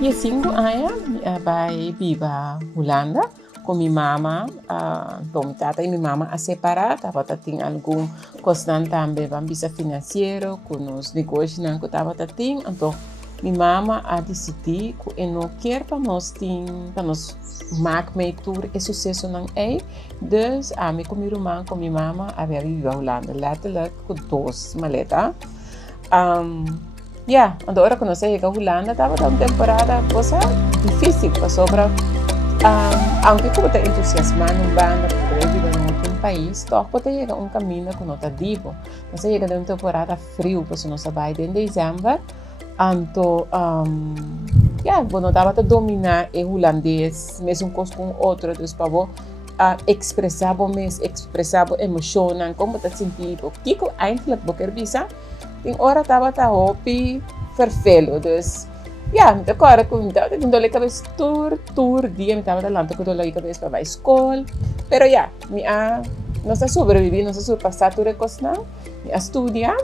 Tinha 5 anos, vai viva Holanda com minha mama. Bom, minha tata e minha mama a separar, tava tem algum costante também, visa financeiro, com os negócios que tava tem. Então, minha mama a decidir que não quer para nós maak mee tour e sucesso não é. Dus, me com minha irmã, com minha mama, a viva Holanda. Letterlijk com 2 maletas. Agora quando você chega a Holanda, estava uma temporada difícil para sobra. Aunque como está entusiasmado num banda, porque vive em outro país, toch pode chegar caminho que não está divo. Você chega uma temporada frio, porque não vai em dezembro. Então, quando estava a dominar o holandês, mesmo com outro, dus para expressar a emoção, como está sentindo. O que eu eigenlijk quero dizer? Tem hora estava a hobby vervelo, dus me decora com me dole cabeça tour dia me estava delante com dole cabeça para a escola, pero nós sobrevivi, nós surpassar tudo isso não, me estudar,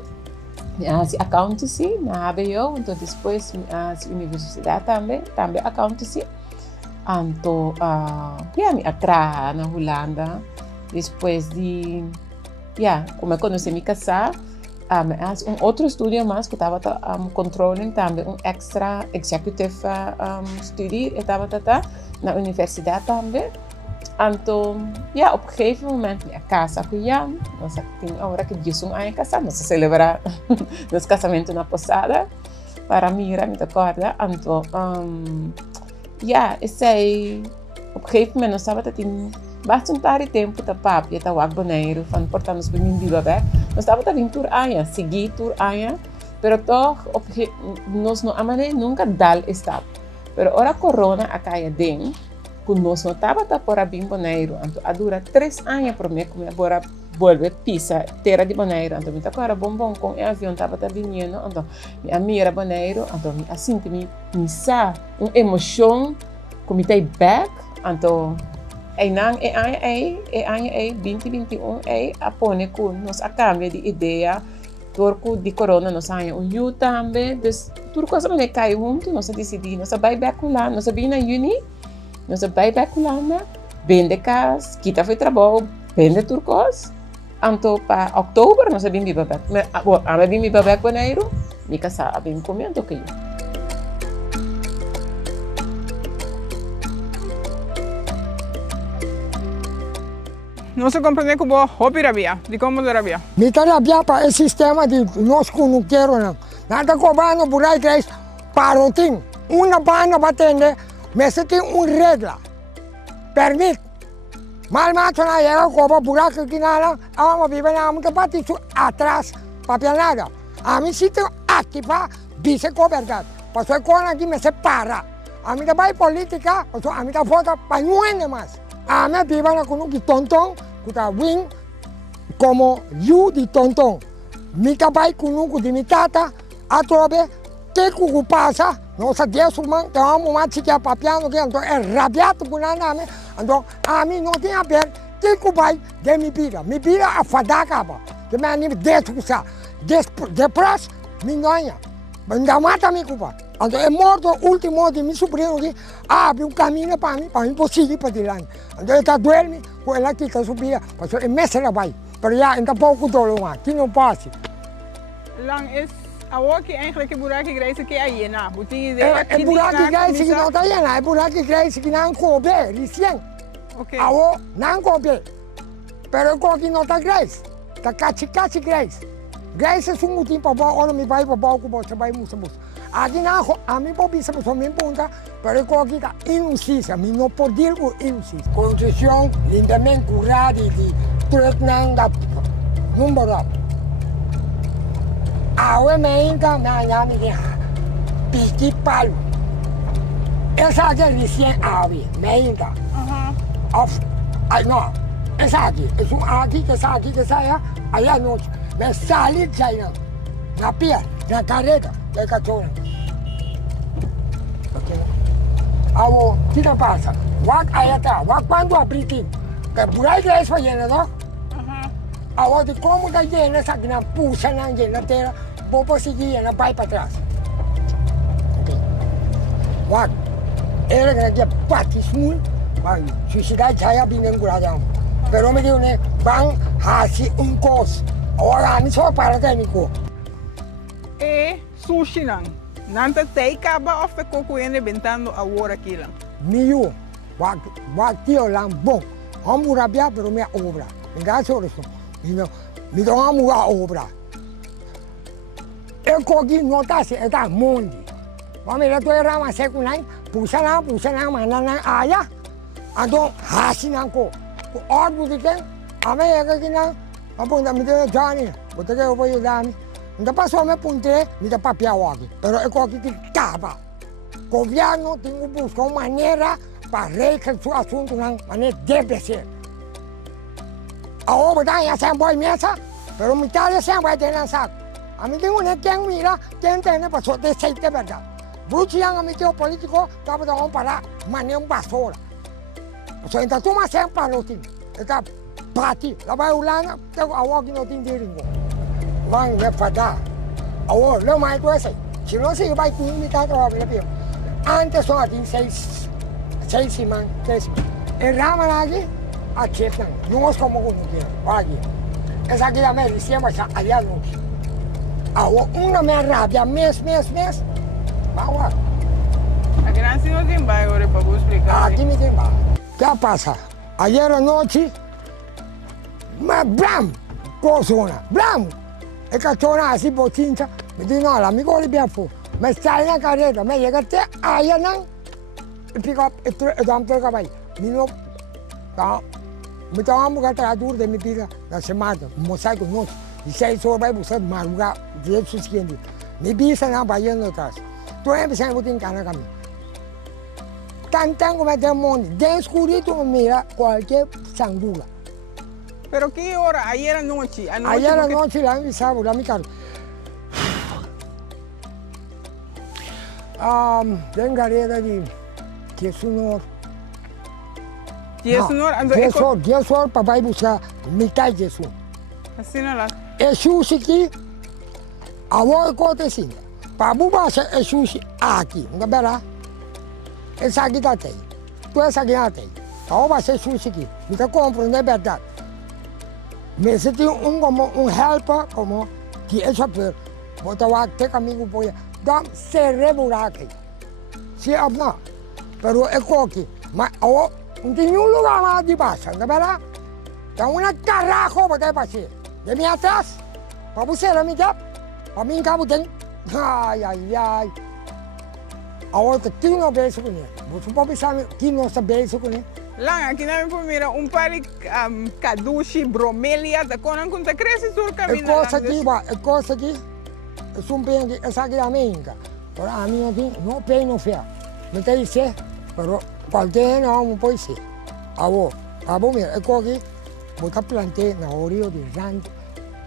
se accountancy na HBO, então depois se universidade também accountancy, então me atraja na Holanda, depois de como eu conheci me casar. Outro estudo mais que estava controlando também extra executive studie estava na universidade também. Então, op een gegeven moment minha casa com Jan, nós tem a hora que Jesus aí casar, nós celebrar nosso casamento na posada para mira, me acorda. Então, esse op een gegeven moment nós estava bastante tempo da papi tá o boneiro van portamos bem viva back nós estava vindo tour aia seguir tour aia pero toch nós não amane nunca dal estado pero ora corona a caia den com nós não estava por bem boneiro então a dura 3 anos para mim como agora volve pisa terra de boneiro então me tá agora bom com o avião estava vindo então me mira boneiro então me assim que me sa emoção como tá back então e nang e 2021 a pone com nós a cambio de ideia turco de corona nós há U também dus tudo coisa me cai junto nós decidimos nós vai back lá nós vim na uni nós vai back lá vende casa kita foi trabalho vende turcos então para outubro nós vim viva back a vim viva back janeiro me casar vim comendo que não se compreende como hobby rabia, de como de rabia. Me tá rabia para esse sistema de nós que não quero não. Nada cobrando por aí três parotim. Uma banda batendo, mas tem regra. Permite. Mal macho na era cobra buraco que nada, a viver na muita parte atrás para nada. A mim se tem ativa vice cobertura. Passou com aqui me separa. A mim da vai política, a mim da vota para não mais. A mim vive na com que tontão que tá win como you de tontão. Me vai com de mitata a trobe que passa. Nossa Deus humano, então uma chica papiano que então é rabiato por nada, então a mim não tem a ver que vai de me vira a fadaca, que me anima despusa, depois me noia, ainda mata me culpa. Então é morto último de meu sobrinho que abre caminho para mim possível para dilante. Então ele está dorme, com ela que está subida, porque é mês ela vai, mas já ainda pouco dolor, que não passa. Lang is que eigenlijk een buraco grijze que aí, na. Botinha ideia. É buraco grijze que não está aí, é buraco grijze que não coube, recém. Ok. Awo não coube, pero que não está grijze, está cachi grijze. Grijze é um motivo para o homem vai para o balcão, você vai musa. Aqui não, a mim pode ser só minha ponta, pero aqui está injustiça, me não pode ir com injustiça. Construção lindamente curada de truque não dá número. Awe meinga na nyami dia piki palu. Essa aqui é recém awe meinga. Of, não. Essa aqui, essa aqui que sai, aí a noite. Mas salir sai não. Na pia, na carreta, é cachorro. Awo, tira passa. Wak aí tá, wak quando abrir que por aí que é isso aí, não? Awo de como da gente essa que não puxa na gente terra, vou seguir na vai para trás. Wat, era que batismul, suicidade já ia vindo curado. Pero me diu né, bang hasi kos. Agora me só para técnico. E sushi lang. Nanta tay ka ba of ko kuya bentando agora aqui lang. Miu, wat tio lang bom. Hamura bia pero me obra. Engaço isso. Me dá uma obra. Eu cogi nota se eta mundi. Vamos lá tu era uma secunai, puxa lá, mana aya. Ando hasi nangko. Or budiken, ame ega kina, apunta me deu Johnny. Bote que eu vou ajudar me. Não passou me punte, me dá papel aqui. Pero eu cogi que cava. Governo tem que buscar maneira para resolver o assunto não, maneira deve ser. A obra está em Assembleia Mesa, pero metade da Assembleia tem na saco. A mim tem quem mira, quem tem para só ter seita de verdade. Bruce yang a mim tem o político, estava dando para maneira basura. Só então toma sempre para o time. Está bati, lá vai o lana, tem a walk no time de ringo. Vai me fazer. A obra, não mais coisa. Se não se vai com metade da obra, viu? Antes só tinha 6 semanas, 3 semanas. E Rama lagi, aceitam. Nós como não quer, aqui. Essa aqui também, eles sempre acham aliás nós. Uma minha rábia, mês. Vamos lá. Aqui não se não tem bairro agora para vos explicar. Aqui me tem bairro. O que passa? Ayer à noite, mas blam, cozona, blam. E cachorra assim, botinha, me diz, não, amigo, ele bem for. Mas sai na carreta, mas chega até aí não. E pick up, e dá troca vai. Mino, tá. Me dá uma mulher tradutor de me pira na semana, mosaico noite. E sai só vai buscar maruga, direito suficiente. Me bisa na bahia no trás. Tu é pensando que tem cana caminho. Tanto como é mundo, dentro escurito mira qualquer sangula. Pero que hora? Ayer à noite. Ayer à noite lá me sabe, lá me caro. Tem galera de Quesunor. Quesunor, papai buscar mitad de Jesus. Assim não lá. É sushi aqui, a voz acontecendo. Para bubasa é sushi aqui, não é verdade? Essa aqui tá tem. Tu essa aqui não tem. A vai ser sushi aqui. Então compra, não é verdade. Mas se tem como helper, como que é chapéu, botar o até comigo por aí. Dá cerebro aqui. Se abna, pero é coque. Mas não tem nenhum lugar mais de baixo, não é verdade? Então uma carajo para passar. De minha atrás, para você lá me dá, para mim cabo tem. Ai. A outra que não beijo com ele. Você pode pensar que não se beijo com ele. Lá, aqui na minha mira, par de kadushi, bromelia, da conan conta cresce sur caminho. É coisa aqui, é um bem aqui, essa aqui é a minha. Agora a minha aqui, não bem, não fia. Não tem que ser, mas qualquer não pode ser. A bom mesmo, é coisa aqui, botar plantei na orilla de rancho.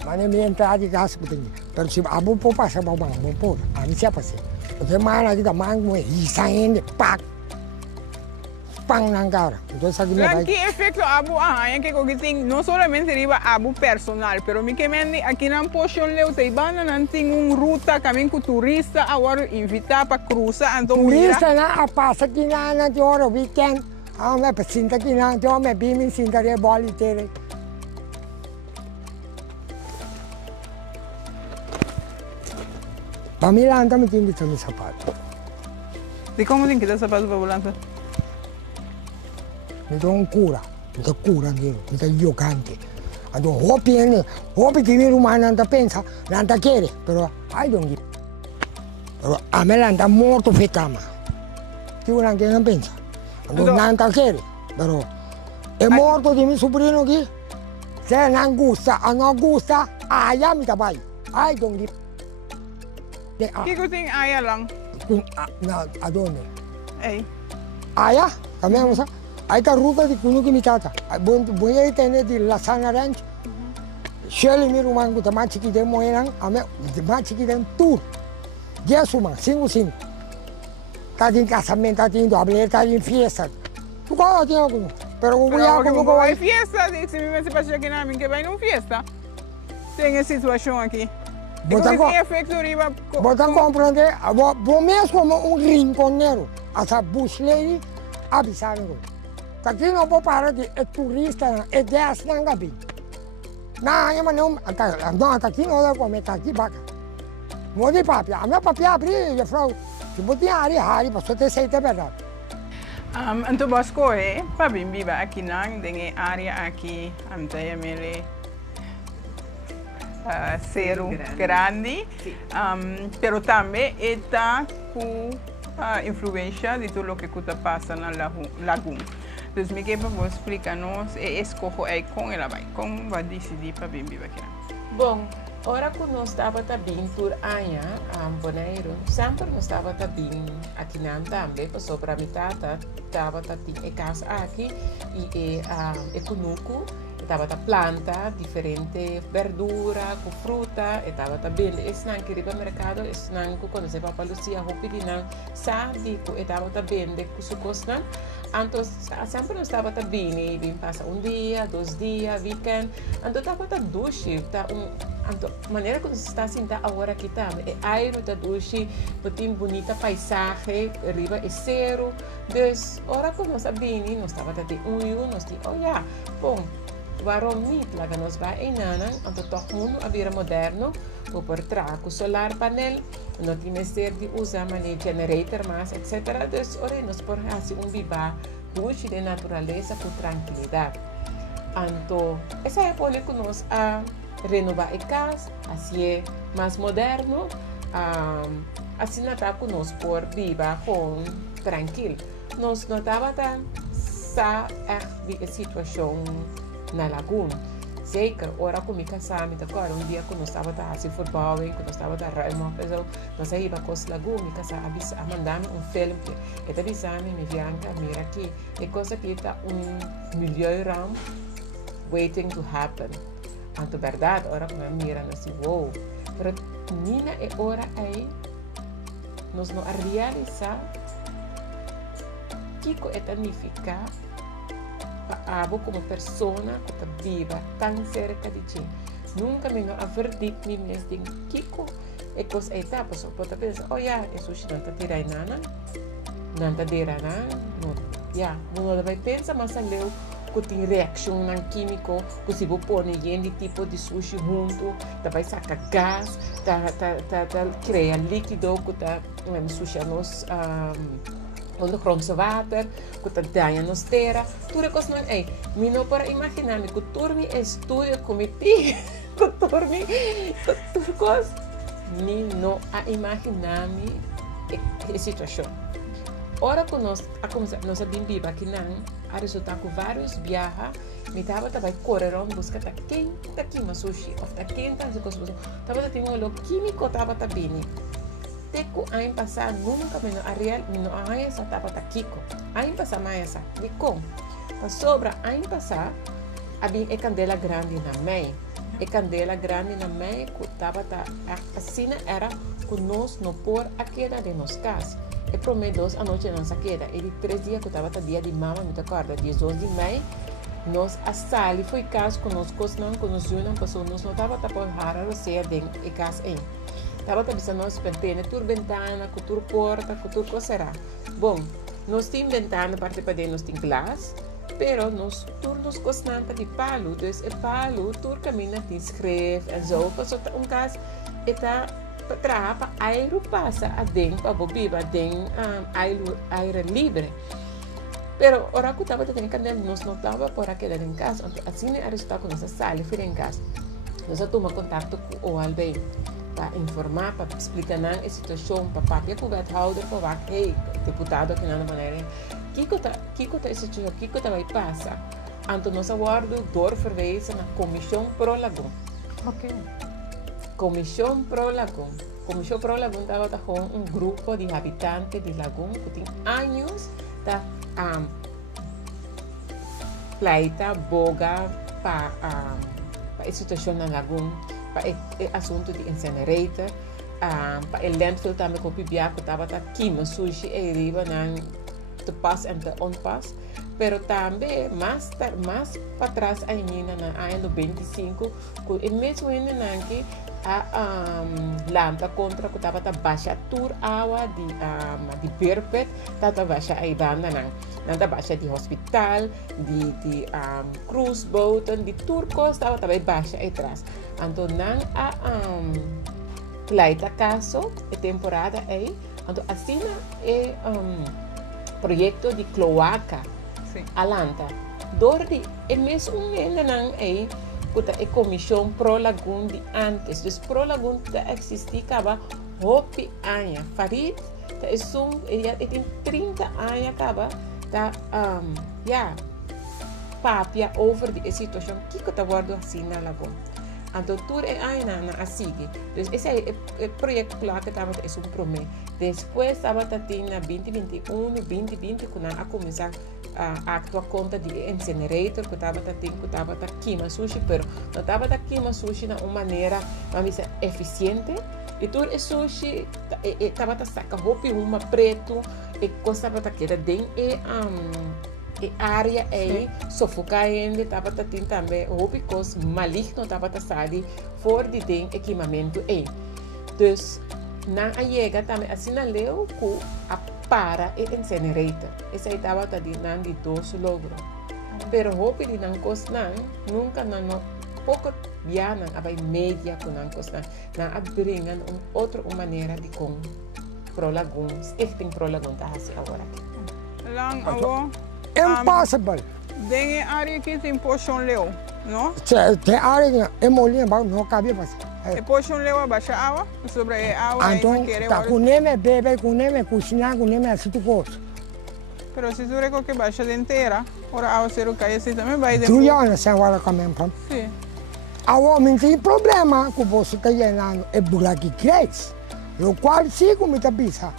Mas não é entrada de gás que tem. Mas se a bom pode passar, bom pode. A mim se passar. Porque mais aqui da mango é risaindo, pac. Pang nang cara. Então essa aqui não vai. Que efeito abu yang que tem não somente riba abu personal, pero me que mende aqui na potion leu te bana não tem ruta caminho com turista agora invitar para cruzar então turista na a passa aqui na de hora weekend. Me pasinta aqui na de hora me bim sinta de bola inteira. Para mim lá anda me tem de sapato. De como tem que dar sapato para volante? Me dá cura aquilo, me dá giocante. Então, hopi que vira humano anda pensa, anda querer, pero I don't give. Pero a mim anda morto fe cama. Tipo não quer não pensa. Então, anda querer, pero é morto de meu sobrinho aqui. Se não gusta, aí me trabalha. I don't give. Que tem aya lang? Aonde? Ei. Aya, também vamos. Aí tá a ruta de Cunu que me trata. Bom aí tem de Lasana Ranch. Shell me rumango tá mais chiquitão moeran, a me mais chiquitão tudo. Dia suma, 5. Tá de casamento, tá de doble, tá de festa. Tu qual tem algum? Pero o guia como vai fiesta, se me se passa aqui na mim que vai numa fiesta. Tem essa situação aqui. Botan comprando, bom mesmo como rinconeiro. asa buslady, abisabi ko. Kaki no po para di turista na gas ng gabi. Na yung manum, kaki no da ko me kaki baka. Mo di papia, a papia abri, ya frau. Si buti hari pa sote seite verdad. Anto Bosco, pabimbiba aqui nang dengue área aqui amtaya mele zero grande, pero também está com influência de tudo o que está passando na laguna. Então, me quer para explicar-nos e escolho aí com ela vai, como vai decidir para bimbiba aqui. Bom, ora que nós estava também por Anha, Bonaire, sempre nós estava também aqui na também, passou para a metade, estava também em casa aqui e conuco, estava a planta diferente verdura, com fruta, estava também, esse não que riba mercado, esse não que quando se vai para Lucia, hopi de não, sabe que estava também de kusukosnan. Então, sempre nós estava também, vim passar dia, 2 dias, weekend, então estava a duche, a maneira como se está sentado agora aqui também, é aero da duche, tem bonita paisagem, riba é zero, dus, ora quando nós sabemos, nós estava a ter nós tínhamos, olha, bom, waarom niet? Laten we bij een aan, want toch moet het weer moderno, por trás com solar panel, não tem necessidade de usar mané generator mais, etc. Dus, ora, nós podemos fazer viva luxo de natureza com tranquilidade. Então, essa é a forma que nós renovar a casa, assim é mais moderno, assim não está conosco por viva com tranquilo. Nós não estava essa situação na laguna. Zeker, ora com minha samen, agora dia que nós estava assim verbouwing, que nós estava da ruim, pessoal, nós aí para cos laguna, minha casa a mandar filme, e tá avisando me Bianca, mira aqui, é coisa que está milhão waiting to happen. Anto verdade, ora com a mira assim, wow, pero nina é ora aí, nós não realizar que é significa abo como persona que está viva tão cerca de ti. Nunca me não averti me mesmo de Kiko e coisa aí tá, pessoal pode pensar, oh yeah, isso não está tirando nada, não está tirando nada, não vai pensar mas leu que tem reação não químico, que se você põe de tipo de sushi junto, tá vai sacar gás, tá cria líquido que tá sushi nos ondergrondse water, que está dando nos terra, tudo coisa não é. Me não para imaginar me que turmi estudo comiti, que turmi, que tudo coisa, me não a imaginar me a situação. Ora que nós a bimbiba aqui não, a resultar com vários viajes, me estava também correndo buscar tá quem tá aqui mas sushi, ou tá quem tá de coisa, estava tendo um químico estava também. Teku ain pasar nunca menos a real menos a essa tapa taquico ain pasar mais essa de com para sobra ain pasar havia a candela grande na mei e candela grande na mei que tava assim era que nós não por a queda de nos casa e prometo a noite não queda e de 3 dias que tava dia de mama me acorda 18 de mei nós a sali foi caso que nós cozinhamos que nós junam passou nós não tava por rara você dentro e casa em estava pensando nós pentene tur ventana, tur porta, tur coserá. Bom, nós temos ventana parte para dentro nós tem glass, pero nós turnos cozinhamos de palo, dus e palo tur caminha tem escreve e zo, passou caso está para para aero passa a dentro para bobiba dentro aire livre. Pero ora que estava tendo candela nós não estava por aqui dentro em casa, assim é resultado com nossa sala fora em casa. Nós toma contato com o Albei para informar, para explicar a situação, para papel com o wethouder, para falar, hey, deputado aqui na maneira, Kiko tá essa situação, Kiko tá vai passar. Então nós aguardo doorverwijzen na Comissão Pro Lagoon. Ok. Comissão Pro Lagoon. Comissão Pro Lagoon estava com grupo de habitantes de Lagoon que tem anos da pleita, boga para a situação na Lagoon. Para o assunto de incinerator, para o landfill também com o pibiaco estava aqui, mas sushi e riba não te pas en te onpas. Pero também, mais para trás ainda, na ano 25, o mesmo ainda que a lanta contra que estava a baixa tur água de perpet, estava baixa a banda não baixa de hospital, de cruiseboat, de turcos, estava também baixa atrás. Então não a pleita caso a temporada aí, então assim é projeto de cloaca. Sim. Alanta, dordi é mesmo ainda não é a comissão Pro Lagoon de antes, dus Pro Lagoon da existia hopi anos, Farid tem 30 anos acaba da papia over de situação que está guardando assim na Lagoon. Então tudo é ainda na assim. Dus esse é o projeto que estava é um promessa. Depois estava tendo na 2021, 2020 quando a começar a actuar conta de incinerator que estava queima sushi, pero não estava queima sushi de uma maneira, vamos dizer, eficiente. E tudo é sushi estava saca roupa uma preto e coisa para que dentro área aí sufocante estava tendo também roupa coisa maligno estava sali fora de dentro equipamento aí. Dus na chega também assinaleu que a para e incinerator. Esse aí estava de 2 logros. Pero roupa de não costa nunca não pouco biana abai média com não costa na abringan outra maneira de com Pro Lagoon, stichting Pro Lagoon tá assim agora aqui. Lang awo. Impossible. Dengue área aqui tem poção leu, não? Tem área que é molinha, não cabe para E poção leu abaixa água, sobre a água então, tá com neme bebe, com neme cozinhar, com neme assim tu gosta. Pero se tu reco que baixa inteira, ora a água ser o cair assim também vai dentro. Tu já não sei agora como é para. Sim. A homem tem problema que você está llenando é buraco cresce, o qual se como está bisa,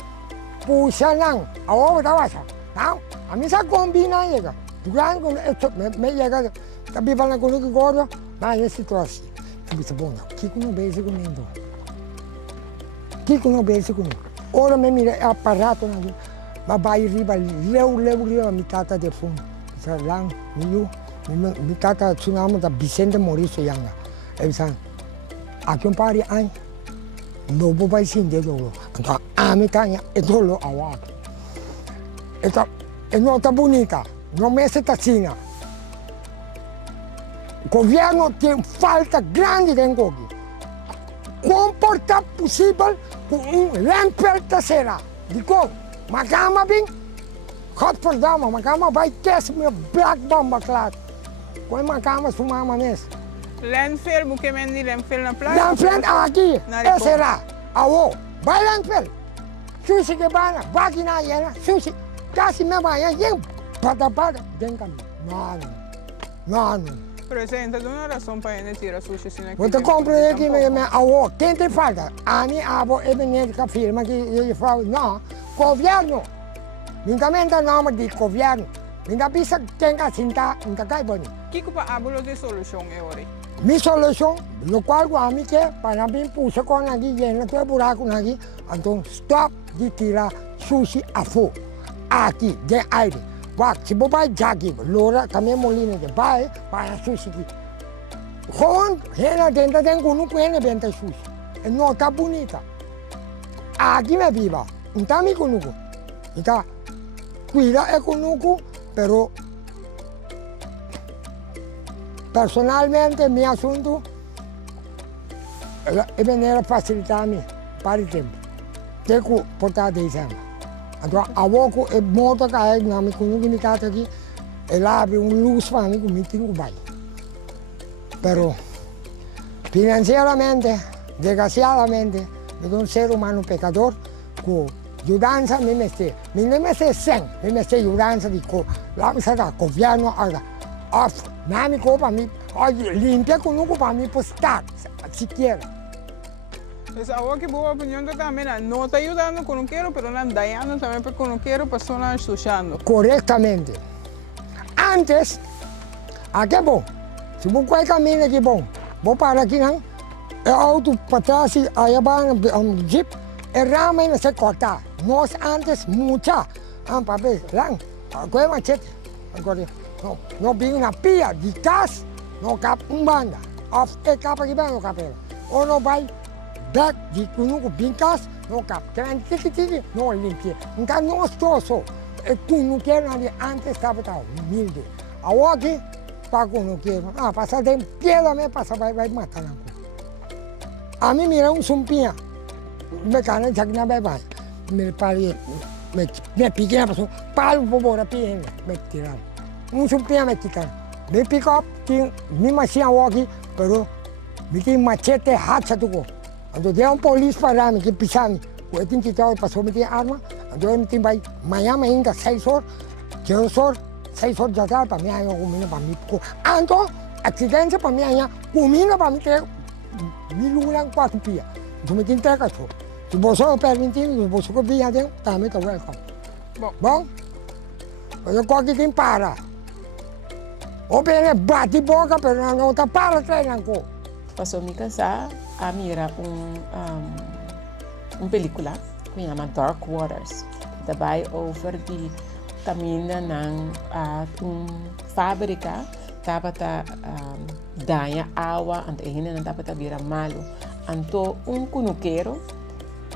puxa não, a homem está baixa, não, a mim se combina chega, durante me chega, está vivendo com o que gordo, mas é situação. Bisa bom, que não beija comigo, que não beija comigo. Ora me mira aparato não, mas vai riba, leu me tata de fundo, bisa lang, me tata tsunami da Vicente Maurício Yanga. Eles são aqui pari ai, lobo vai sim de lobo, então a mim tá é dolo a wak. Então não tá bonita, não me se tacina. O governo tem falta grande de engogue. Como porta possível com lamper terceira? Digo, magama bem, Godverdamme, magama vai ter meu black bomba claro. Como magama sumama mesmo. Landfill, buke men di landfill na playa? Landfill aqui, esse lá, awo, vai landfill. Sushi que bana, baki na yena, sushi, kasi me vai yen, pada, den kami. Não. Presenta de uma razão para ele tirar sushi sin aqui. Você compra aqui, me awo, quem te falta? Ani abo, e venir com a firma que ele fala, não, governo. Mintamento nome de governo. Minta bisa quem que sinta, minta cai boni. Que culpa abulo de solução é ori? Mi solução, lo qual guami que para bem puxa com aqui, llena todo buraco aqui, então stop de tirar sushi a fogo. Aqui, de aire. Se você vai aqui, lora, também molina de vai, para sushi aqui. Gewoon, rena dentro tem com um coelho dentro sushi. Não está bonita. Aqui me viva, então me conuco. Então, cuida é conuco, pero personalmente mi assunto é venir a facilitar-me para o tempo. Tenho que portar atenção. Então, a pouco é moto que é na minha comunidade aqui, ela abre luz para mim que me tenho que vai. Pero, financeiramente, desgraciadamente, eu sou um ser humano pecador, com ajudança me mete 100, me mete ajudança de lá do governo, nami ko para mim, limpia com nunca para mim postar, sequer. Essa agora que boa opinião também, não está ajudando com o quero, mas não dañando também com o quero, pessoas sujando. Corretamente. Antes, aqui é bom. Se você vai caminhar aqui bom, vou parar aqui não, é auto para trás, aí vai jeep, é rama e se cortar. Nós antes muita, papel, lang, agora machete. Agora, não vem na pia de casa, não cap banda. Of é capa que vai no capela. Ou não vai back de kunuco bem casa, não cap. Grande tiki, não limpia. Então, não estou só. Tu não quer nada antes estava tal, humilde. Agora, para não quero. Passa tempo, pela me passa vai matar não. A mim mira sumpinha. Me cana já que não vai. Me pare, me pequena pessoa, palo bobo pia, me tirar. Sumpinha me quitar. Me pick up, tem me machine aqui, pero me tem machete hacha tudo. Então tem polícia para me que pisar me. Eu tenho que ter passou me tem arma. Então eu tenho vai amanhã ainda 6 horas, 6 horas, 6 horas já tá para mim aí comida para mim. Então acidente para mim aí comida para mim ter milulang 4 pia. Então me tem que ter cachorro. Se você permitir, se você que vier dentro, também está welcome. Bom? Eu qualquer tem para. O bem bate boca, mas não está para treinando. Passou me casar a mirar película que chama Dark Waters. Daarbij over die camina ng fábrica dapat daya awa ang ihina ng dapat bira malo. Anto kunuquero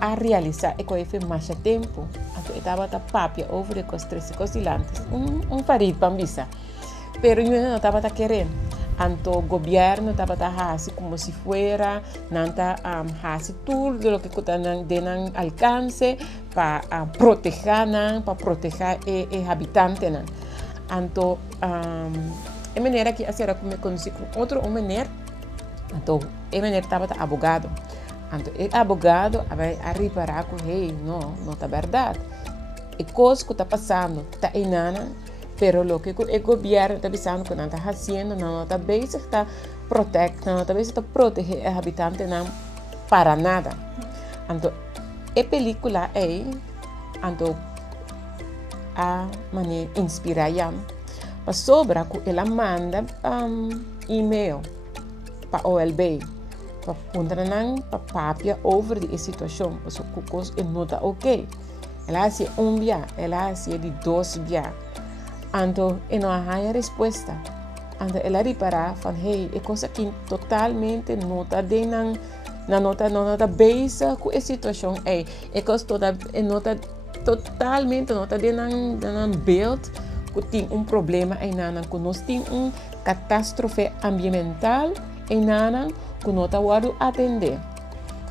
a realizar e coi mais tempo. Anto dapat papia over de costres cosilantes. Farid pambisa. Pero yun não estava querendo. Anto governo estava assim como se fuera, nanta assim tudo lo que tenang alcance para proteger o habitante nan. Anto a maneira que a será como consigo outro maneira. Anto a maneira estava abogado. Anto o abogado vai a reparar com não está verdade. E coisa que está passando está inana. Pero lo que o governo está pensando que não está fazendo, não está bem se está proteger os habitantes não para nada. Então, a película é a maneira inspirar mas sobra que ela manda e-mail para OLB para puntar para papia over a situação, porque o coisa não está ok. Ela hace dia, ela hace de 2 dias. Então, não há resposta. Então, ela repara, é coisa que totalmente não está dentro, não está base com a situação. É coisa não está totalmente, não está dentro do build, que tem problema, que nós temos catástrofe ambiental, que não está atender.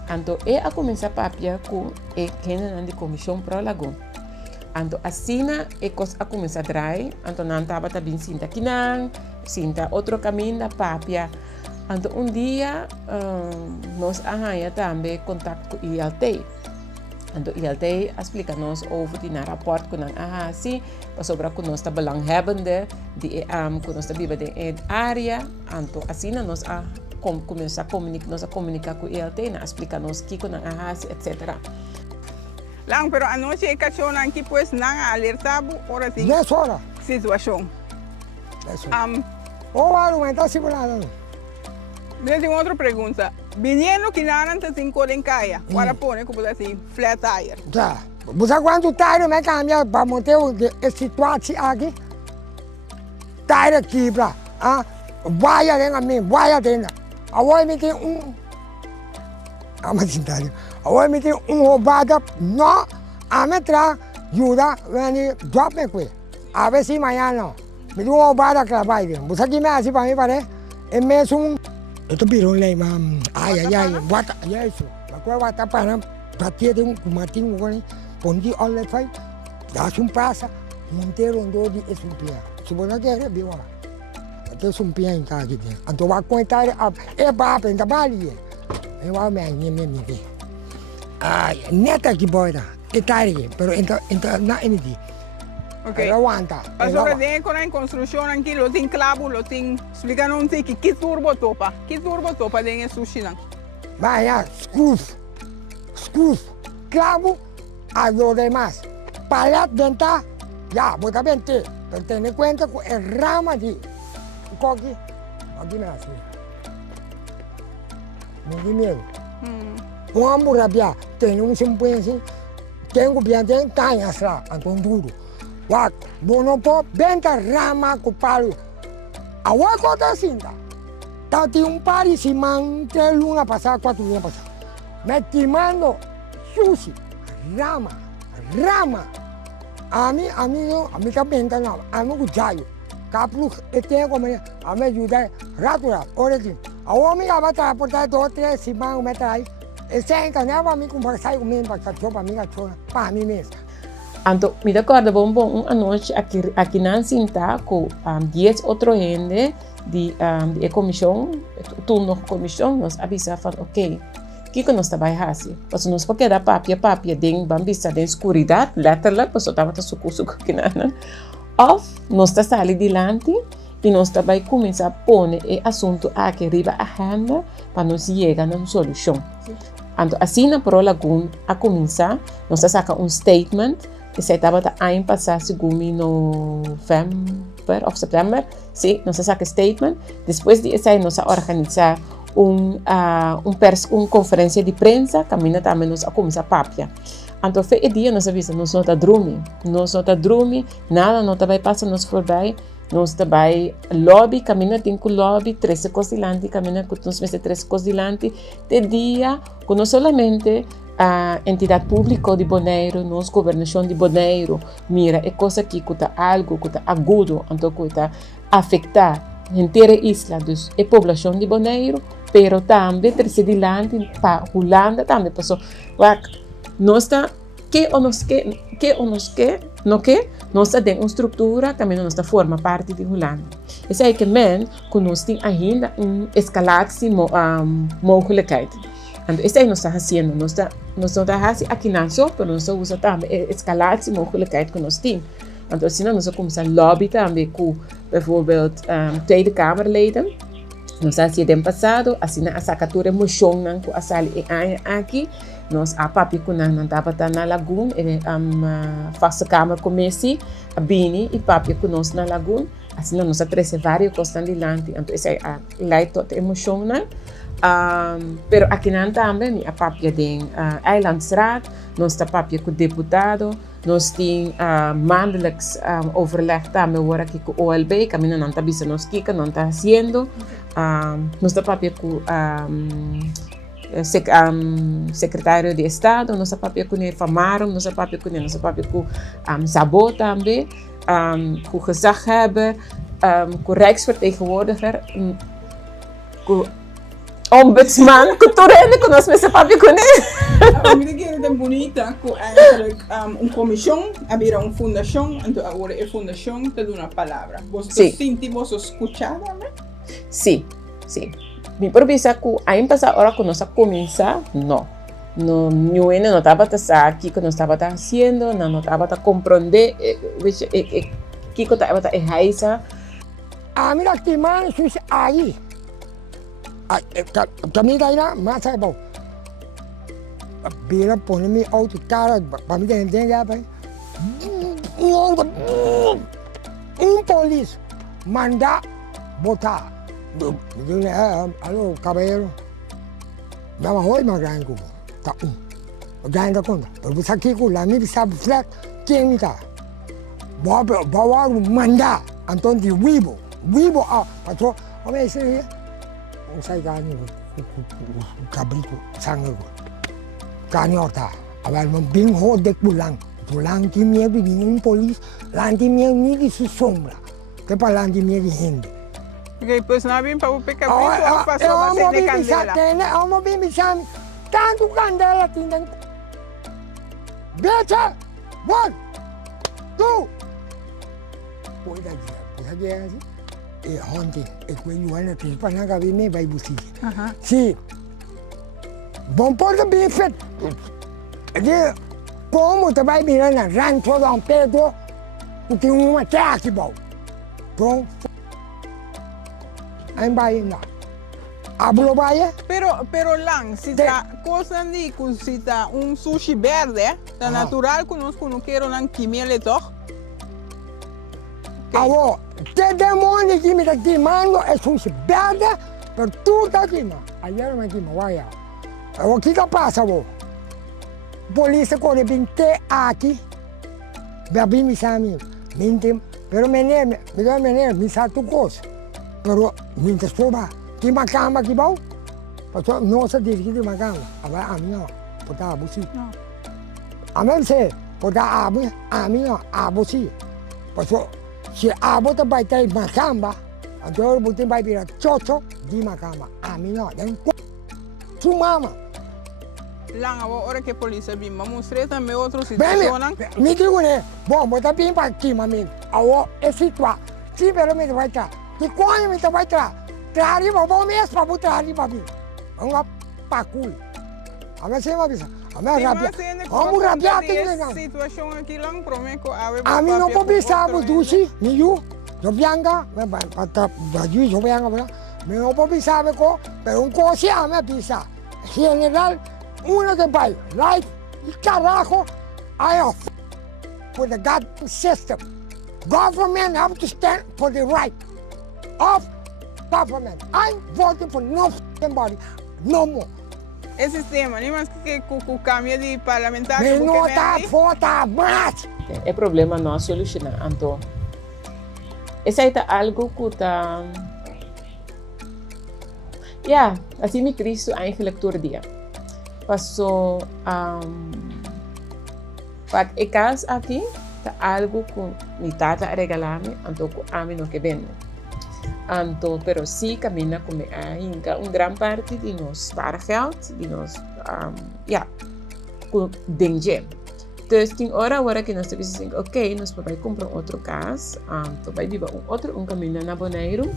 Então, a começar a papia com a Comissão para o Lagoon. Então, assim, a coisa começa a trair. Então, não estava também sinta kinang, sinta outro caminho da papia. Então, dia, nós arranjamos também contato com o ILT. Então, o ILT explica-nos over die rapport com a assim, sobre que nós estamos belanghebbende, que nós estamos vivendo na área. Então, assim, nós começamos a comunicar com o ILT, explica-nos o que com a assim, etc. Lang, pero anoche hay cachorro aquí pues nada alertado ahora sí. 10 horas. Situación. 10 horas. Está simulando. Eu tenho outra pergunta. Vinieron que nada antes de Corencaya, para poner como assim, flat tire. Já. Você quanto tire me cambia para manter a situação aqui? Tire quebra. Vai dentro a mim, vai dentro. Agora me tem Agora me tem roubada, não, a me traz ajuda, vem drop me aqui. A ver se amanhã não. Me tem roubada que vai vir. Você aqui me assim para mim, parece? É mesmo eu estou virando lá, mas bota, é isso. Agora vai estar para ter Martin agora, pondi olha faz, dá praça, monteiro andou de sumpia. Se você quer viu lá. Até sumpia em casa aqui. Então vai contar para aprender ali. Eu vou me neta que boira, detalhe, pero entra na energia. Okay. Aguanta. Mas sobre dentro em construção aqui, lo tem clavo, lo tem, explica não sei que turbo topa dentro sushi não. Mas screws, clavo, a lo demás, palhat dentro, já, bota bem ter, pero ten en cuenta que é rama de coque, aqui não é assim. Não medo. Vamos rabiar, tem sempuense, tenho bien tem tanha sra, anton duro. Wak, bono po, benta rama ko palo. Awa ko ta sinta. Tati un pari si man 3 lunas pasada, 4 lunas pasada. Me timando sushi, rama. A mí ka benta na, a mí ko jayo. Kaplu ete ko me, a me ayuda ratura, origin. Awa mi ka bata porta 2, 3 si man metra aí. Esse encanava mi com passai com mim para chopa mi ka chona, pa mi mesa. Anto, me acordo bom anoche aqui na Sinta com 10 outro gente de comissão, tu no comissão nos avisa fan ok, que nós está vai fazer, porque nós porque da papia den bambisa den escuridade, letterlijk, porque estava suco que nada, of nós está sair dilante e nós está vai começar a pôr o assunto aqui riba a agenda para nós chegar a uma solução. Anto, assim na pro lagoon a começar, nós saca statement. Esse estava a ano passado, segundo novembro ou setembro, sim, nós saca statement. Depois de esse nós organizar conferência de prensa, caminha também nós a começar a papia. Então, foi o dia nós avisa, nós não está dormir, nada não vai passar nos forbai, nós vai lobby, caminha tem com lobby, 13 cosilante, caminha com nós 13 cosilante, de dia, com não solamente a entidade pública de Bonaire, nossa governação de Bonaire, mira, é coisa que está algo que está agudo, então que está afetar a inteira isla, dus, a população de Bonaire, pero também terceiramente para Holanda também passou, nós está nós temos uma estrutura que nós forma parte de Holanda. Isso é que nós temos ainda escalatie mogelijkheid. Então, isso aí nós estamos fazendo. Nós estamos fazendo aqui na sopa, nós usamos também escalatie mogelijkheid que nós temos. Então, assim, nós começamos a lobby também com, bijvoorbeeld, Tweede Kamerleden. Nós fazemos ano passado, assim, a sacatura moção que a sala aqui. Nós a papi com nós estava na lagoon, a fasta câmara comece, a bini e papi com nós na lagoon. Assim, nós temos várias coisas delante. Então, isso é a leito de emoção, né? Pero aqui também a papia de Eilandsraad, nós temos papia com o deputado, nós temos maandelijks overleg também agora aqui com o OLB, que a minha não está vendo, nós que não está fazendo, nós temos papia com secretário de Estado, nós temos papia com o Famarum, nós temos papia com o Sabo também, com o gezaghebber, com o Rijksvertegenwoordiger, com ombudsman, com Torrente, com nós mesmos papi com ele. A minha querida é bonita, com eigenlijk comissão, havia fundação, então agora a fundação te dá uma palavra. Você sente, você escuta, né? Sim. Me propisa que a empezar ahora que nós começar, não estava aqui que nós estava fazendo, não estava a compreender que eu estava a errar. A minha estimada é aí. Também daí na massa é bom. Vira põe me auto cara para me entender já bem. Polícia manda botar. Alô, caballero. Dá uma oi, mas ganha como. Tá ganha da conta. Eu vou aqui com lá, me sabe flat quem me tá. Bawa manda. Então de Weibo patrão. Como é isso aí? Usai ganho o cabrito sangue. Ganho tá. Agora não bem rodek pulang. Pulang que me vem polícia, lá que me de sombra. Que para lá que me de gente. Ok, pois não vim para o cabrito ou passou a bater candela? Eu não vim pensar tanto candela tem dentro. Beça! 1, 2. Pode dar assim. E ontem, eu ainda fiz para não caber nem vai buscar. Sim. Bom pode bem feito. Como tu vai virar na rancho de Pedro, porque uma terra que bom. Então, aí vai lá. Hablo vai? Pero lang, se tá coisa de se tá sushi verde, tá natural conosco não quero lang quimele toch? Alô, te demônio que me está queimando é sushi verde, mas tu está queimando. Ayer me queimou, vai. O que que passa, avô? Polícia corre bem aqui, bem me chama. Mintim, pero menino, me sa tu cos. Pero minta soba, ti macama que bom? Pastor, nossa dirigi di macama. Agora a minha, botar a buci. No. A mim se, botar a minha, a buci. Pastor, se a bota vai ter macamba, então eu botei vai virar chocho di macama. A minha, dan su mama. Lang awo ora que polícia bim, mostre também outra Bem, situação. me digo né, bom, botar bem para aqui, mami. Awo, esse tua, se pelo menos vai estar. Que quando me vai estar, trari bom mesmo para botar trari para mim. Vamos para cool. A mim se vai bisa. A mim rabia. Vamos rabia tem que situação aqui lang promeco a mim não pode bisa vos dusi, ni eu bianga, para baju eu bianga, me não pode bisa beco, pero coisa a mim bisa. General, uma que vai, life, e carajo, I am for the God system. Government have to stand for the right of government. I'm voting for nobody, no more. Esse sistema, nem mais que o caminho de parlamentar. Me não tá vota mais. É problema não solucionar, então. Esse aí tá algo que tá... Ja, assim me Cristo eigenlijk door dia. Passou para o caso aqui, tá algo que me tata regalar-me, então a mim não que vende. Então, pero sim caminha com ainda grande parte de nós spaargeld, de nós, com dinheiro. Então, tem hora que nós temos ok, nós podemos comprar outro caso, então vai viver um caminho na Bonaire,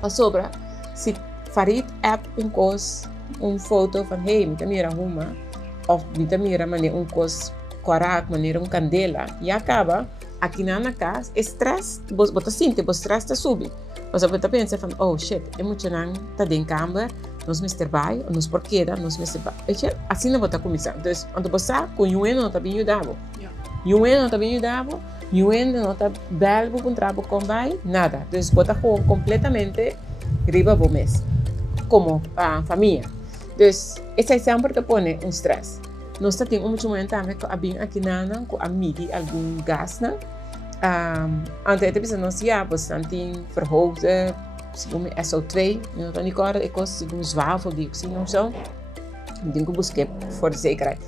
para sobra, se Farid app foto van hey, mita mira uma of mita mira maneira cos corac, maneira candela e acaba aqui na casa stress, bota sente, o stress está subindo. Você pode pensar van oh shit, é muito não tá dentro da câmera, nós mister vai, nós porqueda, nós mister vai. Assim não bota começar. Então, quando você com UN não tá bem ajudado. UN não tá bem ajudado. UN não tá belbo com trabalho com vai, nada. Então, bota completamente riba do mês. Como família. Então, esse sempre te põe stress. Nós temos muito momento também com a bem aqui na com a midi algum gas na. Antes de pensar nós já bastante verhoogde, segundo SO2, não tô nem agora eu consigo zwaveldioxide ou so. Denk ik busquei voor de zekerheid.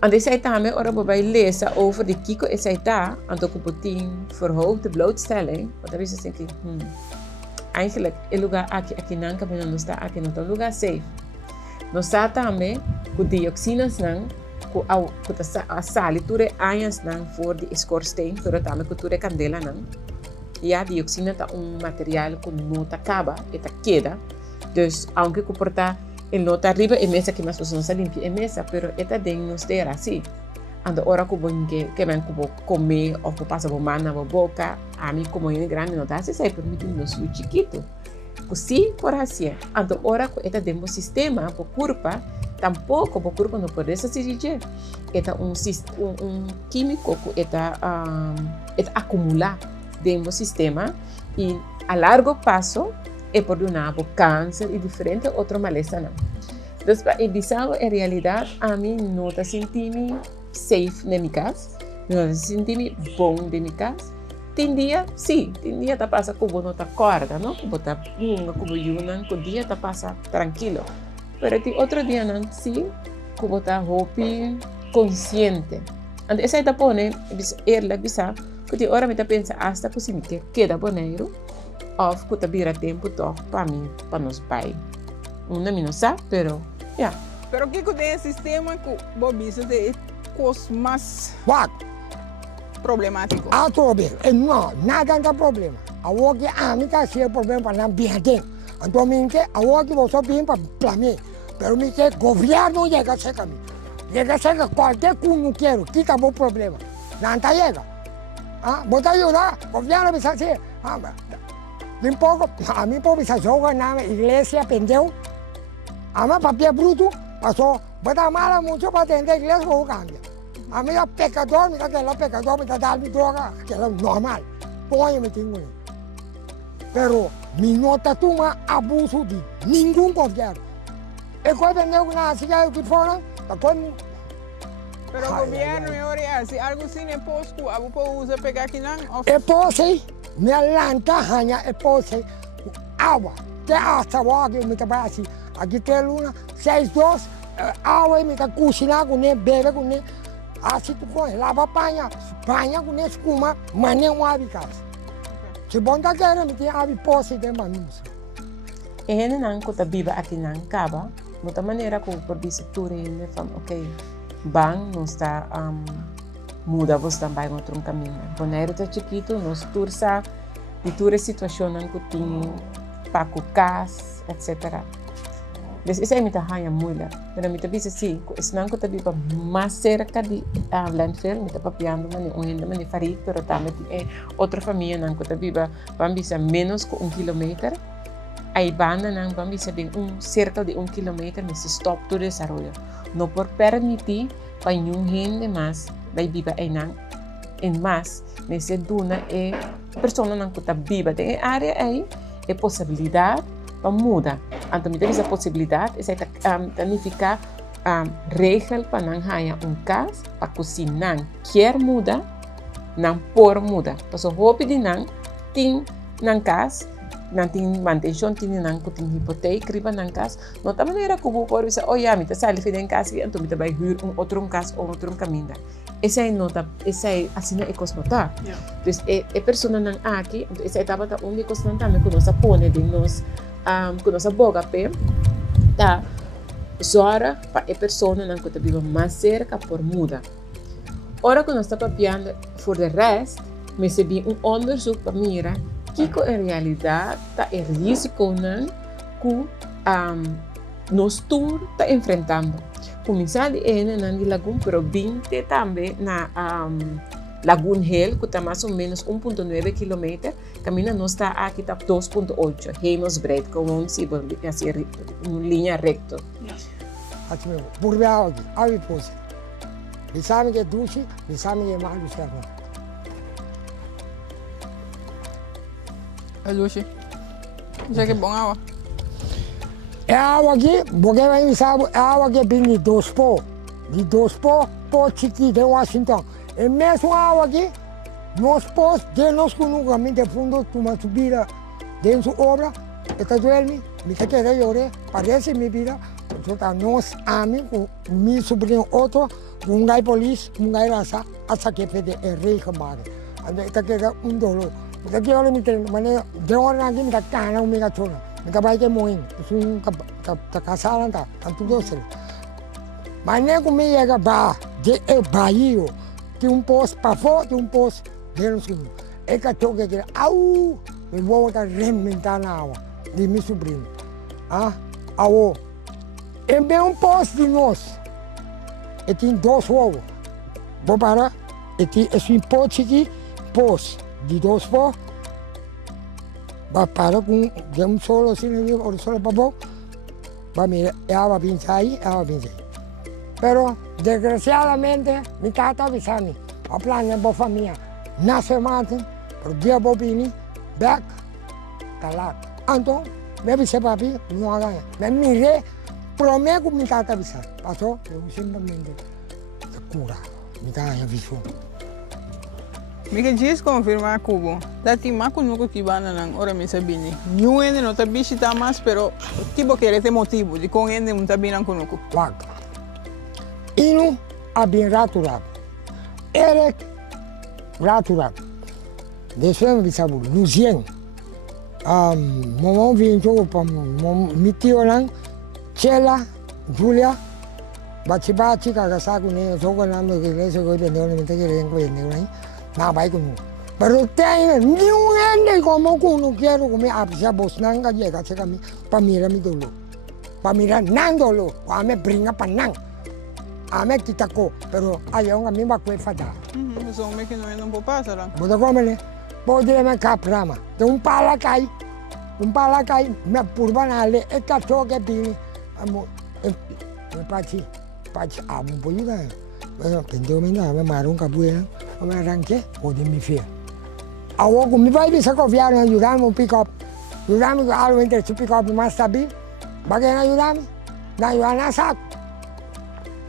Antes zei também ora bij lezen over de kiko is hij daar, aan de computing verhoogde blootstelling. Want dan is het denk ik, eigenlijk el lugar aqui não cabe não está aqui não tá lugar safe. Nós está também com dioxinas não com a saliture anos não for de scorsteen, pero também com ture candela não. E a dioxina tá material que não tá acaba, eta queda. Dus aunque comporta el nota arriba e mesa que mais pessoas não limpia e mesa, pero eta ding nos terá assim. Ando ora que bom que vem que comer ou que passa por mão na boca, a mim como é grande não dá se sai permitindo nos chiquito. Assim por assim. Ando ora que eta demo sistema por curva, tampouco por curva não pode se dizer. Eta químico que eta acumular dentro sistema e a largo prazo é por câncer e diferente outro malestar não. Então, para evitar a realidade, a mim não está sentindo safe na minha casa, não está sentindo bom na minha casa. Tem dia, sim, tem dia que passa como não está corda, não? Como está como yuna, com dia que passa tranquilo. Mas tem outro dia não, sim, como está hopi consciente. Então, essa está pone, ela bisa, que hora me está pensando hasta que se me queda boneiro. Of que tabira tempo toch para mim, para nós pai. Não me sabe, pero yeah. Pero que tem sistema que bobisa de coisas mais problemático. Ah, tudo bem. Não, nada não problema. A outra a mim tá cheio problema para não bem tem. Então me que a outra você bem para mim. Pero me que governo chega a ser caminho. Chega a ser qualquer coisa não quero, que tá bom problema. Não tá chega. Ah, botar ajudar, governo me sabe. Um pouco, a mim por isso joga na igreja pendeu. A minha papel bruto, passou, botar mala muito para atender a igreja vou cambiar. A minha pecador, me dá aquela pecador, me dá dar-me droga, aquela normal. Põe-me tinha. Pero me nota toma abuso de nenhum governo. E quando eu nasci aqui fora, tá Pero o governo e ora se algo assim é posco, a bupo usa pegar aqui não. E pose, me lanta hanya e pose, água. Te hasta wagi me trabalha assim. Aqui tem luna, 6-2, água me tá cozinhar com ele, bebe com ele. Assim tu põe, lava panha com ele, escuma, mas nem um hábito. Se bom da guerra, me tem hábito pose de manus. E hene nang ko tabiba ati nang kaba, muta maneira ko por visitura ele fam, ok, bang não está muda vos também outro caminho. Quando era chiquito, nós tursa de toda situação nang ko ting paco cas, etc. Mas isso é muito hanha mulher. Pero me tabi assim, es nang ko tabiba mais cerca de landfill, me tapa piando mani unhenda mani farid, pero também é outra família nang ko tabiba bambisa menos que 1 kilometer. Aí banda nang bambisa de cerca de 1 kilometer, mas stop to desarrollo. No por permitir para nenhum gente mais vai viver aí nang em mais, nesse duna é pessoa nang ko tabiba de área aí é possibilidade para mudar. Então, me essa possibilidade, isso significa regel para não ganhar caso, para cozinhar, quer mudar, não por mudar. Então, se hobby de não, tem não caso, não tem manutenção, tem não tem hipoteca, riba não caso, não tem maneira que eu vou dizer, olha, me está saindo em casa, então me vai vir outro caso ou outro caminho. Essa é nota, essa é assim é cosmotar. Então, é pessoa não aqui, essa etapa da onde constantemente que nós põe de nós com nossa boca pé tá zora para a pessoa não que vive mais cerca por muda. Ora que nós está papiando for the rest, me recebi onderzoek para mirar que em realidade tá é risco não que nós tour tá enfrentando. Começar de não de lagoon, pero 20 também na Lagoon Hill, que está mais ou menos 1,9 km, caminha não está aqui está 2,8 Hemelsbreed, como se assim uma linha recta. Assim mesmo, por ver aqui, aí pose. Me sabe que é doce, me sabe que é mal do certo. É doce. Já que é bom água. É água aqui, porque vai sabe, é água que vem de Dospo, por Chiqui de Washington. E mesmo água aqui, nós pós, de nós com um caminho de fundo, uma subida dentro da obra, está doendo, me quer llorar, parece minha vida, então nós amigos, meu sobrinho outro, um gai polícia, um gai raça, essa que pede é rei camada, então está querendo dolor, então que olha me tem, mas de hora aqui me está não me gachona, me acaba de morrer, tá casado tá, tudo certo, mas nem comigo é ba, de Bahia. Tem posto para fora, tem posto dentro do segundo. É que eu quero, eu vou reinventar na água de meu sobrinho. É bem posto de nós. E tem 2 ovos. Vou parar, e tem esse posto aqui, posto de 2 ovos. Vai parar com solo assim, ou solo para bom. Vai mirar, ela vai pensar aí, ela vai pensar aí. Pero, desgraciadamente, mi tata avisami, a plano de família, nasce mate, por dia bobini, back, talat. Então, me avisa papi, não haga. Me mirei, prometo mi tata avisar. Passou, eu simplesmente cura, mi tata avisou. Me que diz confirmar Cubo. Dati maco nunca que van nang ora me sabini. New ende não tá visita mais, pero tipo que ele tem motivo de com ende não tá vindo conosco. Wag. Inu abin raturado. Erek raturado. Desceu bisa bu Lucien. Momon vinho para mi tio lang Chela, Julia, baci kagasaku ne sogo na me que se go de no me te que vengo de no na vai con. Pero tem nenhum como não quero comer abja bosnanga llega chega mi para mirar mi dolor. Para mirar nang dolor, para me brinca para nang. A me quitacou, pero aí a mim vai fazer. Mas o homem que não pode passar lá. Bota como né? Pode ir na caprama. Tem palacai, me purba na le, e cachorro que pini, amo, e pati, amo poi da. Mas entendeu me não, me marum cabuena, me arranque, o de me fia. A o mi vai bisa confiar na ajudar-me pick up, ajudar-me algo entre se pick up mais stabil, vai ajudar-me, na saco.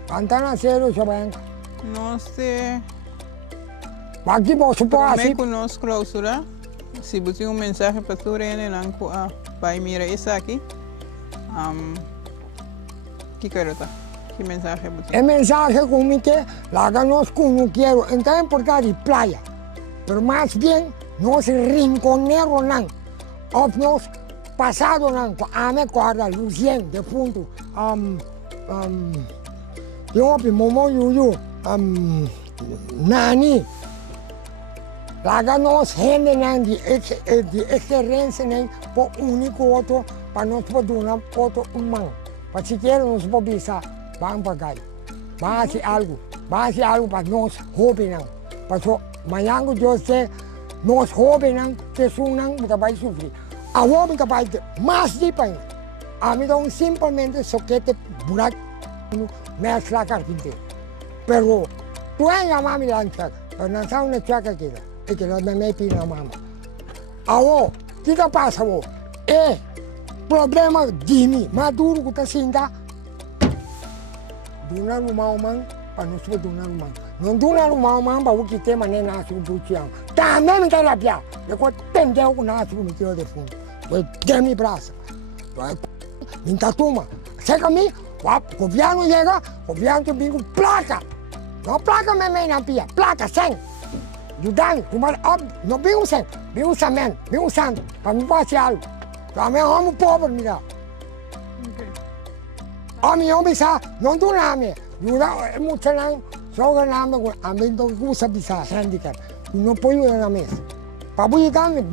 Pantana zero sa bank. No sé. Aqui vou supor Pero me assim. conozco clausura. Si busca un mensaje para tu en el anco a pai mira esa aquí. ¿Qué quiero ta? ¿Qué mensaje busca? É mensagem como que lá nós não quero entrar em portar de praia. Pero mais bem, nós rinconeros não. Ou nós passado não, com a minha corda, Lucien, de fundo. Eu ouvi Momo Yuyu, Nani. Lá nós rende não de experiência não, por único outro, para nós poder dar outro humano. Para se quer nós podemos pensar, vamos para cá. Base algo para nós, hobby não. Para amanhã eu sei, nós hobby não, que não, vai sofrer. A hobby vai mais de pai. A mim então simplesmente soquete buraco no mestre carpinteiro. Pero tu é a mami lança, pero não sabe onde chaca aqui. É que nós não pina mama. Awo, o que passa awo? É problema de mim, maduro que está sinta. Donar rumah man, para nós donar rumah. Não donar rumah man, para o que tem mané nasu buciang. Também me dá lapia. Eu vou tender o nasu me tiro de fundo. Vou ter mi braço. Minta tuma. Chega a mim, o governo chega, o governo tem placa. Não placa me na pia, placa sem. Judang, não bingo sem, bingo samen, bingo santo, para me fazer algo. Também homem pobre me dá. Homem sa, não do nome. Jura, muito não, só o nome, a mim não usa bisa handicap. Não põe na mesa. Para você dar me,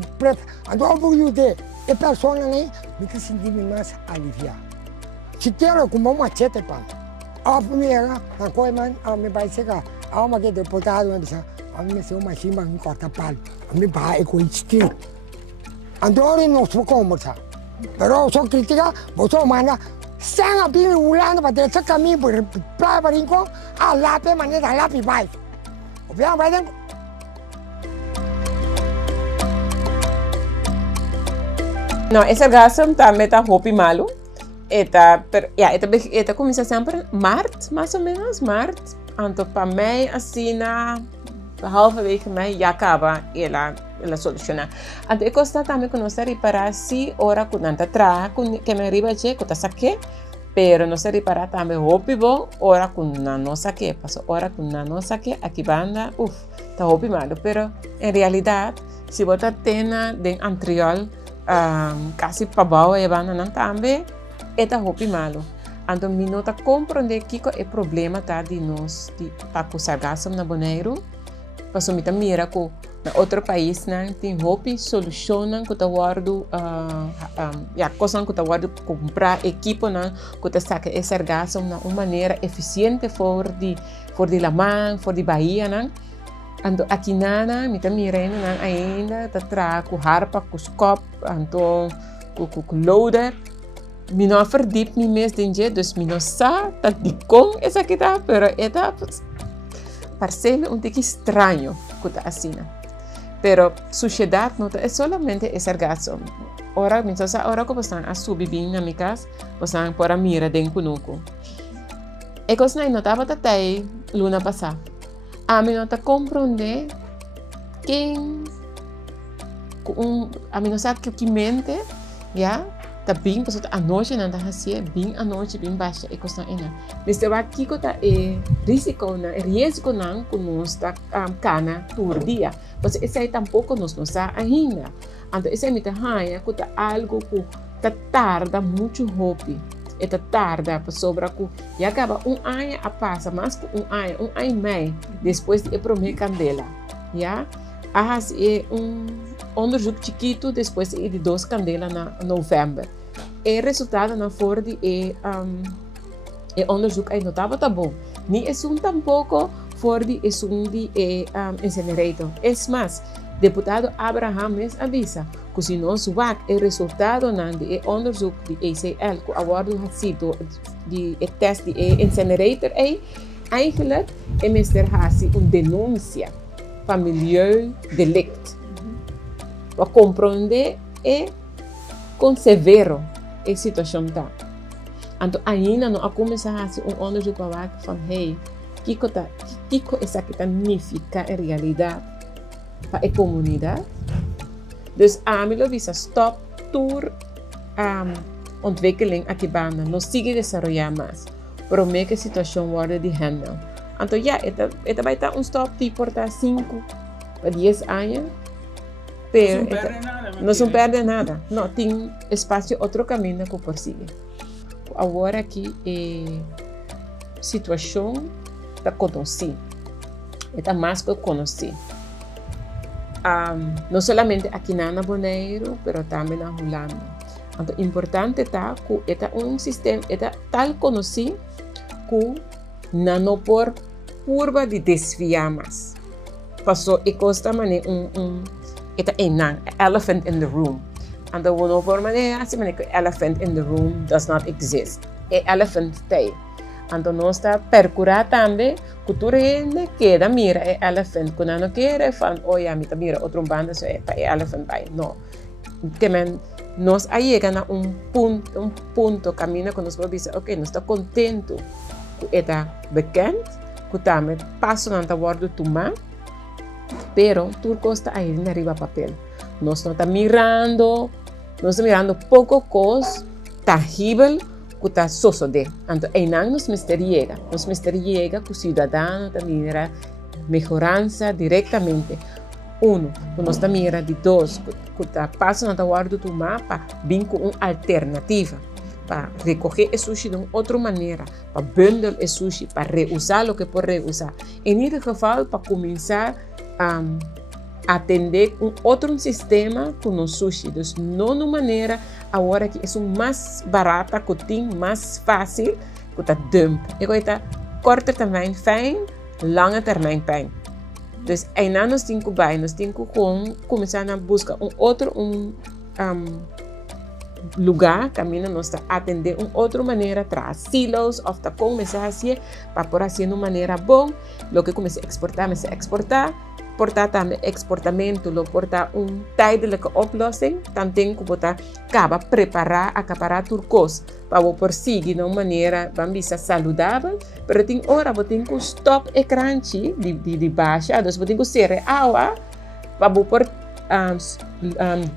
andou por você, e pessoa nem, me que sentir mais aliviar. Se quero como uma chete pan. A primeira, a coisa man, a me vai chegar, a uma que deputado me bisa. A mim se uma cima me corta palo, a mim vai com estilo. Andou não se conversa. Pero só critica, você manda, sem a bim ulando para deixar caminho por praia para rincão, a lápis maneira lápis vai. O pior vai dentro. No, esse gasto também está hopi malo. Eta começa sempre maart, mais ou menos, maart. Então, para mim, assim, halverwege mei já acaba ela solucionar. Então eu gosto também que nós reparar se ora com nanta tra que me riba che que tá saque, pero nós reparar também hopi bom ora com não saque, passo ora com não saque aqui banda, tá hopi malo, pero em realidade se botar tena den antriol quase pabau e banda não também eta hopi malo. Então me nota compreender que é problema tá de nós de para usar gasam na boneiro. Paso mita mira ko na outro país na tem hopi solucionam ko tawardo coisas ko tawardo comprar equipo na ko ta saca esse gasto na uma maneira eficiente for de Lamang, for de Bahia na ando aqui nana mita mira na ainda ta tra ko harpa ko skop ando ko loader mi não verdiep mi mes denje dus mi não sa ta dikong essa que tá pero eta parece un poco extraño que está así. Pero sociedad no es solamente ese gasto. Ahora, mientras ahora que están a subir bien en mi casa, están por a mira de kunuko. E cosa non notava tatay luna pasada. A mí no te comprende quem a mí no sabe que mente, ya. Tá bem, pessoal, a noite não tá assim, bem a noite, bem baixa, e coisa ainda. Mas eu aqui que tá risco não, que nós tá cana todo dia. Mas esse aí tampouco nós não sabe ainda. Então esse aí me tá raia, que tá algo que tá tarda muito hobby. E tá tarda para sobra que e acaba ano a passa, mais que ano e meio depois de prometer candela, já? É onderzoek chiquito depois de 2 candelas na novembro. O resultado na Ford onderzoek aí não estava bom. Nem é tampouco Ford é incinerator. É mais, deputado Abraham mes avisa que se não subir o resultado de onderzoek de ACL que agora ha sido de teste de incinerator aí, eigenlijk é Mr. Hassi uma denúncia para milieudelict. Para compreender com severo a situação tá. Então ainda não a começar a fazer onderzoek waar van hey, Kiko esa que significa en realidad para la comunidad. Dus AMILO visa stop tour ontwikkeling aquí banda, no sigue desarrollar más, pero me que situación worden die handle. Entonces ya, esta va a estar un stop tipo por 5 a 10 años, pero no se pierde nada, no tiene espacio, otro camino que persigue. Ahora aquí, situación la conocí, esta más que conocí. No solamente aquí en Bonaire, pero también en Holanda. Entonces, importante está que este un sistema, tal conocí que no por curva de desviar más. Pasó y costa mané esta elephant in the room. Entonces, uno por manera así mané que elephant in the room does not exist. Elephant tail. Entonces, no está percurar también que tú queda mira elephant que no quiere fan oye a mí mira otro bando so elephant by no que nos llegan a un punto camina con nosotros dice ok no está contento que está bekend que también paso nanta guardo tu ma pero tú costa ahí en arriba papel nos no está mirando poco cos tangible que está sosode. Entonces, en nos mister llega que el ciudadano también mejoranza directamente. Uno, que nos mira de dos, que está pasando a guardar tu mapa, bien con una alternativa para recoger el sushi de otra manera, para bundle el sushi, para reusar lo que por reusar. En este geval, para comenzar a atender otro sistema con el sushi. Entonces, no de manera agora que é mais barata, que tem mais fácil, que está dump. Eu está korte termijn fijn, lange termijn pijn. Dus ainda nós temos que começar a buscar outro lugar, caminho nós está atender outra maneira atrás, silos, ou está começar a fazer para por assim de maneira bom, lo que comece a exportar. Portar também exportamento, portar tijdelijke oplossing, dan tem que botar acaba acaparar turcos para perseguir de uma maneira bambisa saudável, pero tem hora tem que stop e crunchy de baixa, dus tem que ser água para por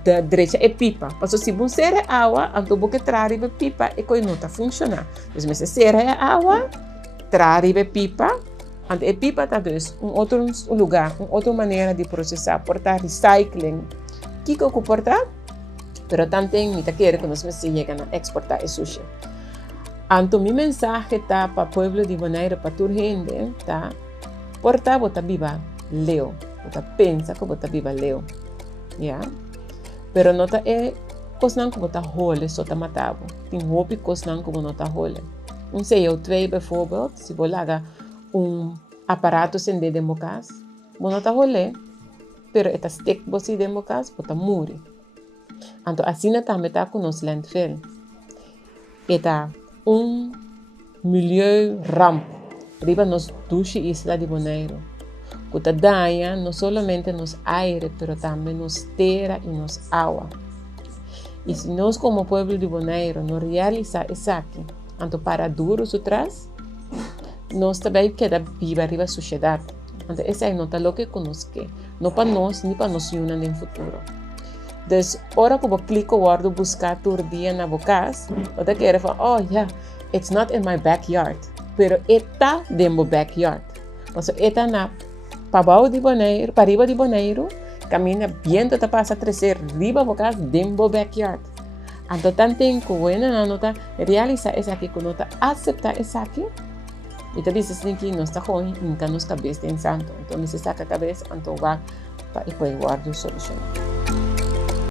da direita e pipa, mas se você ser água, então você traz a pipa e coi não está funcionar, dus se ser água, traz a pipa. Ante a pipa está dus outro lugar, outra maneira de processar, portar recycling. Que portar? Pero também me quer que nós chegam a exportar o sushi. Então, minha mensagem está para o povo de Bonaire, para toda gente, tá? Portar, bota viva leo. Bota pensa que bota viva leo. Yeah? Pero não está coisas que bota role, só está matado. Tem roupa coisas que não está role. Sei eu, 2 bijvoorbeeld, se vou lagar aparato sem de democas, não está rolê, pero esta stick bosi democas, bota muri. Então assim também está com nos landfill. Eta milieu ramp, riba nos duche isla de Bonaire. Que está daña não somente nos aire, pero também nos terra e nos agua. E se nós como pueblo de Bonaire não realizar isso aqui, então para duros atrás, nós também queda viva arriba a sociedade. Então, essa é nota lo que conosque. Não para nós, nem para nós unan no futuro. Então, ora que eu clico guardo buscar tur dia na bocas, eu te quero falar, oh yeah, it's not in my backyard, pero está in my backyard. Então, está na para de Bonaire, para riba de Bonaire, caminha bem toda passa a crescer riba bocas in my backyard. Então, tanto que buena na nota realizar essa aqui, que nota aceitar essa aqui. E também se que nós está ruim, nunca nos cabeça em santo. Então, nós está com a cabeça, então vai para o guarda a solução.